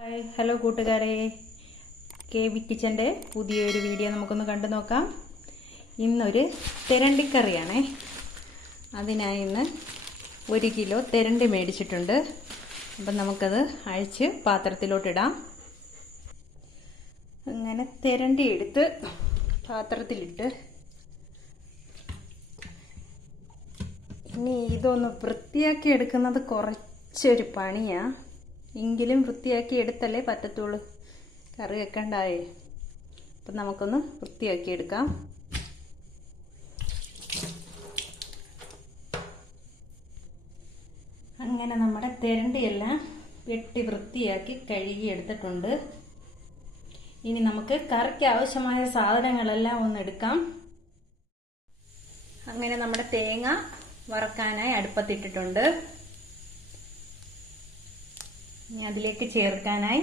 Hi hello കൂട്ടുകാരെ, K V കിച്ചൻ്റെ പുതിയൊരു വീഡിയോ നമുക്കൊന്ന് കണ്ടു നോക്കാം. ഇന്നൊരു തെരണ്ടിക്കറിയാണേ. അതിനായി ഇന്ന് 1 കിലോ തെരണ്ടി മേടിച്ചിട്ടുണ്ട്. അപ്പം നമുക്കത് അഴിച്ച് പാത്രത്തിലോട്ടിടാം. അങ്ങനെ തെരണ്ടി എടുത്ത് പാത്രത്തിലിട്ട് ഇനി ഇതൊന്ന് വൃത്തിയാക്കി എടുക്കുന്നത് കുറച്ചൊരു പണിയാണ്. എങ്കിലും വൃത്തിയാക്കി എടുത്തല്ലേ പറ്റത്തുള്ളൂ, കറി വെക്കണ്ടായേ. അപ്പം നമുക്കൊന്ന് വൃത്തിയാക്കി എടുക്കാം. അങ്ങനെ നമ്മുടെ തെരണ്ടിയെല്ലാം വെട്ടി വൃത്തിയാക്കി കഴുകി എടുത്തിട്ടുണ്ട്. ഇനി നമുക്ക് കറിക്ക് ആവശ്യമായ സാധനങ്ങളെല്ലാം ഒന്ന് എടുക്കാം. അങ്ങനെ നമ്മുടെ തേങ്ങ വറക്കാനായി അടുപ്പത്തിട്ടിട്ടുണ്ട്. ഇനി അതിലേക്ക് ചേർക്കാനായി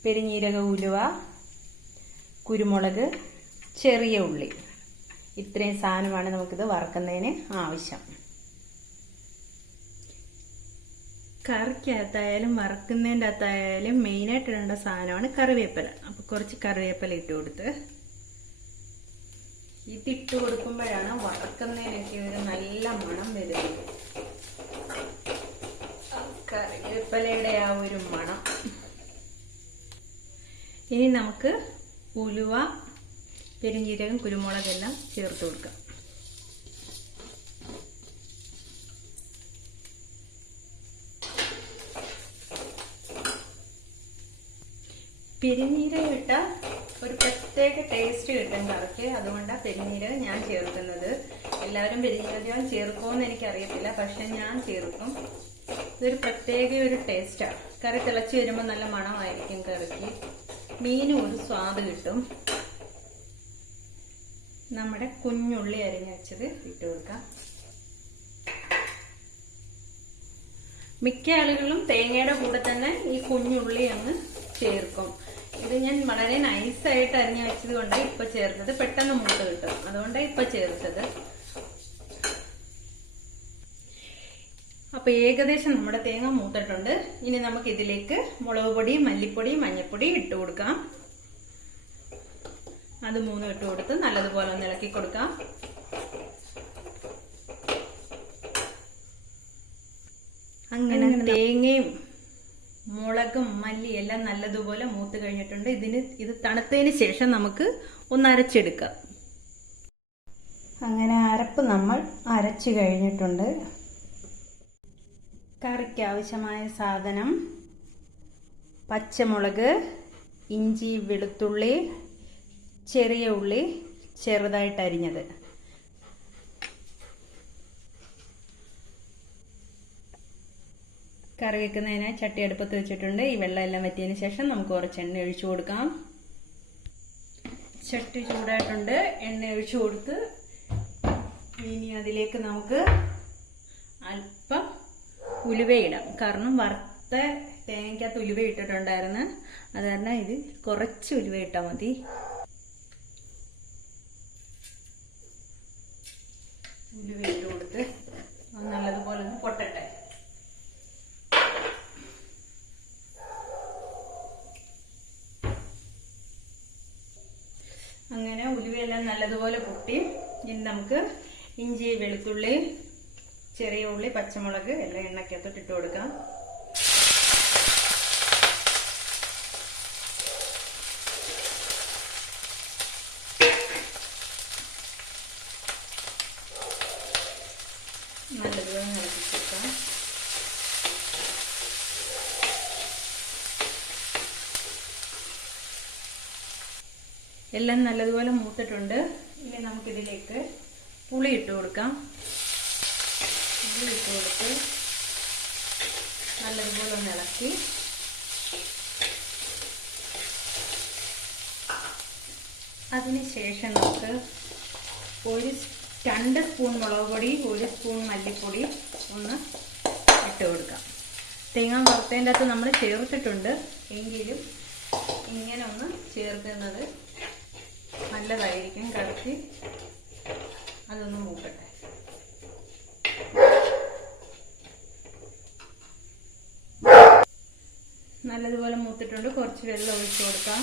പെരുംജീരക, ഉലുവ, കുരുമുളക്, ചെറിയ ഉള്ളി, ഇത്രയും സാധനമാണ് നമുക്കിത് വറക്കുന്നതിന് ആവശ്യം. കറിക്കകത്തായാലും വറക്കുന്നതിൻ്റെ അകത്തായാലും മെയിനായിട്ട് ഇടേണ്ട സാധനമാണ് കറിവേപ്പില. അപ്പോൾ കുറച്ച് കറിവേപ്പില ഇട്ട് കൊടുത്ത് ഇതിട്ട് കൊടുക്കുമ്പോഴാണ് വറക്കുന്നതിനൊക്കെ ഒരു നല്ല മണം വരുന്നത്. കറിവേപ്പിലയുടെ ആ ഒരു മണം. ഇനി നമുക്ക് ഉലുവ, പെരുംജീരകം, കുരുമുളകെല്ലാം ചേർത്ത് കൊടുക്കാം. പെരുംജീരകം ഇട്ടാൽ ഒരു പ്രത്യേക ടേസ്റ്റ് കിട്ടും കറിക്ക്. അതുകൊണ്ടാണ് പെരുംജീരകം ഞാൻ ചേർക്കുന്നത്. എല്ലാവരും പെരുംജീരകം ചേർക്കുമെന്ന് എനിക്കറിയത്തില്ല, പക്ഷെ ഞാൻ ചേർക്കും. ഇതൊരു പ്രത്യേക ഒരു ടേസ്റ്റാണ്. കറി തിളച്ച് വരുമ്പോൾ നല്ല മണമായിരിക്കും കറിക്ക്. മീനും ഒരു സ്വാദ് കിട്ടും. നമ്മുടെ കുഞ്ഞുള്ളി അരിഞ്ഞ് വെച്ചത് ഇട്ട് കൊടുക്കാം. മിക്ക ആളുകളും തേങ്ങയുടെ കൂടെ തന്നെ ഈ കുഞ്ഞുള്ളി അങ്ങ് ചേർക്കും. ഇത് ഞാൻ വളരെ നൈസായിട്ട് അരിഞ്ഞ് വെച്ചത് കൊണ്ടാണ് ഇപ്പൊ ചേർത്തത്. പെട്ടെന്ന് മൂത്ത് കിട്ടും, അതുകൊണ്ടാണ് ഇപ്പൊ ചേർത്തത്. അപ്പൊ ഏകദേശം നമ്മുടെ തേങ്ങ മൂത്തിട്ടുണ്ട്. ഇനി നമുക്ക് ഇതിലേക്ക് മുളക് പൊടി, മല്ലിപ്പൊടി, മഞ്ഞൾപ്പൊടി ഇട്ട് കൊടുക്കാം. അത് 3 ഇട്ട് കൊടുത്ത് നല്ലതുപോലെ ഒന്ന് ഇളക്കി കൊടുക്കാം. അങ്ങനെ തേങ്ങയും മുളകും മല്ലി എല്ലാം നല്ലതുപോലെ മൂത്ത് കഴിഞ്ഞിട്ടുണ്ട്. ഇത് തണുത്തതിന് ശേഷം നമുക്ക് ഒന്ന് അരച്ചെടുക്കാം. അങ്ങനെ അരപ്പ് നമ്മൾ അരച്ചു കഴിഞ്ഞിട്ടുണ്ട്. കറിക്ക് ആവശ്യമായ സാധനം: പച്ചമുളക്, ഇഞ്ചി, വെളുത്തുള്ളി, ചെറിയ ഉള്ളി ചെറുതായിട്ട് അരിഞ്ഞത്. കറി വെക്കുന്നതിനായി ചട്ടി അടുപ്പത്ത് വെച്ചിട്ടുണ്ട്. ഈ വെള്ളം എല്ലാം വറ്റിയതിന് ശേഷം നമുക്ക് കുറച്ച് എണ്ണ ഒഴിച്ചു കൊടുക്കാം. ചട്ടി ചൂടായിട്ടുണ്ട്. എണ്ണ ഒഴിച്ചു കൊടുത്ത് ഇനി അതിലേക്ക് നമുക്ക് അല്പം ഉലുവയിടാം. കാരണം വറുത്ത തേങ്ങയ്ക്കകത്ത് ഉലുവ ഇട്ടിട്ടുണ്ടായിരുന്നു. അത് കാരണം ഇത് കുറച്ച് ഉലുവ ഇട്ടാൽ മതി. ഉലുവ ഇട്ട് കൊടുത്ത് നല്ലതുപോലെ ഒന്ന് പൊട്ടട്ടെ. അങ്ങനെ ഉലുവയെല്ലാം നല്ലതുപോലെ പൊട്ടി. ഇനി നമുക്ക് ഇഞ്ചി, വെളുത്തുള്ളി, ചെറിയ ഉള്ളി, പച്ചമുളക് എല്ലാം എണ്ണക്കകത്തോട്ട് ഇട്ട് കൊടുക്കാം. നല്ലതുപോലെ ഇളക്കി കൊടുക്കാം. എല്ലാം നല്ലതുപോലെ മൂത്തിട്ടുണ്ട്. ഇനി നമുക്കിതിലേക്ക് പുളി ഇട്ട് കൊടുക്കാം. ഇട്ട് കൊടുത്ത് നല്ലതുപോലെ ഒന്ന് ഇളക്കി അതിനുശേഷം നമുക്ക് 2 സ്പൂൺ മുളക് പൊടി, 1 സ്പൂൺ മല്ലിപ്പൊടി ഒന്ന് ഇട്ട് കൊടുക്കാം. തേങ്ങ വറുത്തതിൻ്റെ അകത്ത് നമ്മൾ ചേർത്തിട്ടുണ്ട്, എങ്കിലും ഇങ്ങനെ ഒന്ന് ചേർക്കുന്നത് നല്ലതായിരിക്കും കറിക്ക്. അതൊന്ന് മൂക്കട്ടെ. നല്ലതുപോലെ മൂത്തിട്ടുണ്ട്. കുറച്ച് വെള്ളം ഒഴിച്ചു കൊടുക്കാം.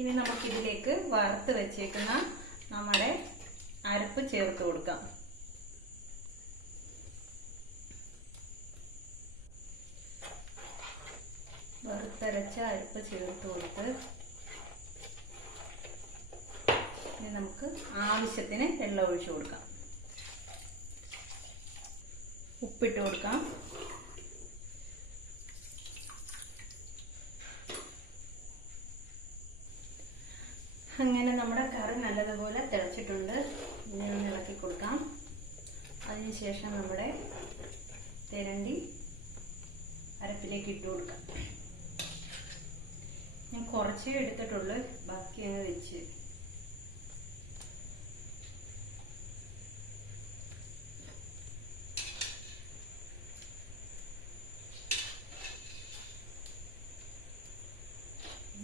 ഇനി നമുക്കിതിലേക്ക് വറുത്ത് വെച്ചേക്കുന്ന നമ്മുടെ അരപ്പ് ചേർത്ത് കൊടുക്കാം. വറുത്തരച്ച അരപ്പ് ചേർത്ത് കൊടുത്ത് ഇനി നമുക്ക് ആവശ്യത്തിന് വെള്ളം ഒഴിച്ചു കൊടുക്കാം. ഉപ്പിട്ട് കൊടുക്കാം. അങ്ങനെ നമ്മുടെ കറി നല്ലതുപോലെ തിളച്ചിട്ടുണ്ട്. ഇനി ഒന്ന് ഇളക്കി കൊടുക്കാം. അതിനുശേഷം നമ്മുടെ തിരണ്ടി അരപ്പിലേക്ക് ഇട്ട് കൊടുക്കാം. ഞാൻ കുറച്ചേ എടുത്തിട്ടുള്ളൂ, ബാക്കി അങ്ങ് വെച്ച്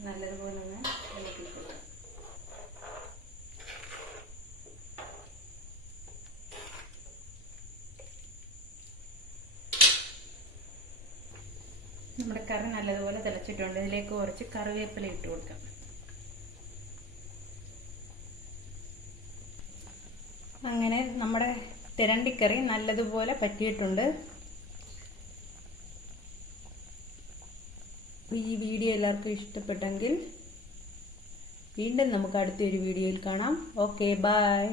നല്ലതുപോലെ ഒന്ന് ഇളക്കി കൊടുക്കാം. നമ്മുടെ കറി നല്ലതുപോലെ തിളച്ചിട്ടുണ്ട്. ഇതിലേക്ക് കുറച്ച് കറിവേപ്പില ഇട്ട് കൊടുക്കാം. അങ്ങനെ നമ്മുടെ തിരണ്ടിക്കറി നല്ലതുപോലെ പറ്റിയിട്ടുണ്ട്. ഈ വീഡിയോ എല്ലാവർക്കും ഇഷ്ടപ്പെട്ടെങ്കിൽ വീണ്ടും നമുക്ക് അടുത്തൊരു വീഡിയോയിൽ കാണാം. Okay, by.